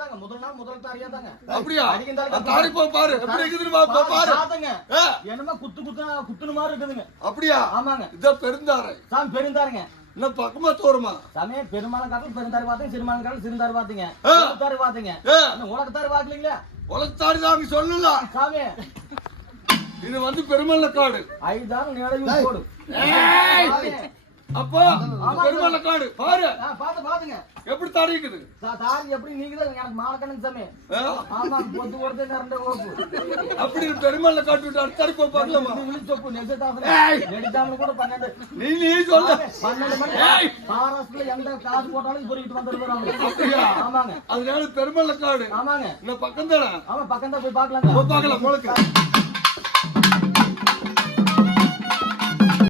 தாங்க முதல் நாள் முதல் தாரியா தாங்க. அப்படியா தாரி போ பாரு எப்படி இருக்குதுன்னு பாரு. என்னமா குத்துன மாதிரி இருக்குதுங்க. அப்படியா? ஆமாங்க. இத பெருந்தாரை சாமி பெருந்தாருங்க. இன்னும் பக்கமா தோறுமா சாமி பெருமாள் காட்டில் பெருந்தாரி பார்த்தீங்க, சிறுமாள் காட்டில் சிறுந்தாரி பார்த்தீங்க, தாரி பார்த்தீங்க, உலகத்தாரி பார்க்கலீங்களா? உலகத்தாரி தான் சொல்லலாம் சாமி. இது வந்து பெருமல்லக்காடு 5 ஆறு நேரம் போடு. அப்போ பெருமல்லக்காடு பாரு. பாத்துங்க எப்படி தாரி இருக்குது தாரி எப்படி நீங்க எனக்கு மாலக்கணக்கு சாமி. ஆமா பொத்து கொடுத்து நிறந்த ஓப்பு அப்படி பெருமல்லக்காடு விட்டு அடுத்தாடி போய் பார்க்கலாமா? சொப்பு நெடுத்தாமல் கூட 12 நீ சொல்ல 12 மணி பாரஸ்ல எந்த காசு போட்டாலும் பொறிக்கிட்டு வந்துருக்காங்க. அப்படியா? ஆமாங்க. அதனால பெருமல்லக்காடு. ஆமாங்க. இன்னும் பக்கம் தானே. ஆமா பக்கம் தான் போய் பார்க்கலாம். பார்க்கலாம் முழுக்க.